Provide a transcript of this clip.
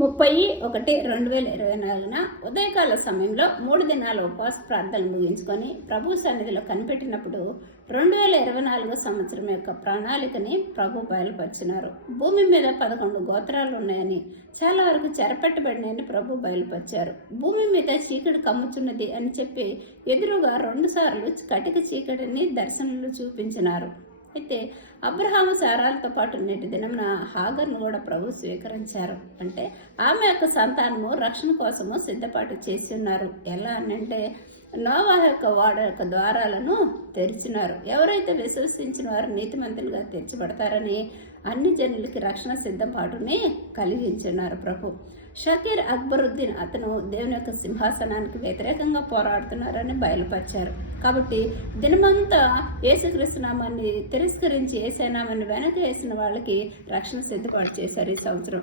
30/1/2024 ఉదయకాల సమయంలో 3 దినాల ఉపవాస ప్రార్థనలు ముగించుకొని ప్రభు సన్నిధిలో కనిపెట్టినప్పుడు 2024 సంవత్సరం యొక్క ప్రణాళికని ప్రభు బయలుపరిచినారు. భూమి మీద 11 గోత్రాలు ఉన్నాయని, చాలా వరకు చెరపెట్టబడినాయని ప్రభు బయలుపరిచారు. భూమి మీద చీకటి కమ్ముచున్నది అని చెప్పి ఎదురుగా 2 సార్లు కటిక చీకటిని దర్శనంలో చూపించినారు. అయితే అబ్రహాము సారాలతో పాటు నేటి దినమున హాగర్ను కూడా ప్రభు స్వీకరించారు. అంటే ఆమె యొక్క సంతానము రక్షణ కోసము సిద్ధపాటు చేసి ఉన్నారు. ఎలా అనంటే నోవహు యొక్క వాడ యొక్క ద్వారాలను తెరిచినారు. ఎవరైతే విశ్వసించిన వారు నీతిమంతులుగా తెరచబడతారని అన్ని జనులకి రక్షణ సిద్ధపాటుని కలిగించున్నారు ప్రభు. షకీర్ అక్బరుద్దీన్ అతను దేవుని యొక్క సింహాసనానికి వ్యతిరేకంగా పోరాడుతున్నారని బయలుపరిచారు. కాబట్టి దినమంతా యేసుక్రీస్తు నామాన్ని తిరస్కరించి యేసు నామాన్ని వెనక వేసిన వాళ్ళకి రక్షణ సిద్ధపాటు చేశారు ఈ సంవత్సరం.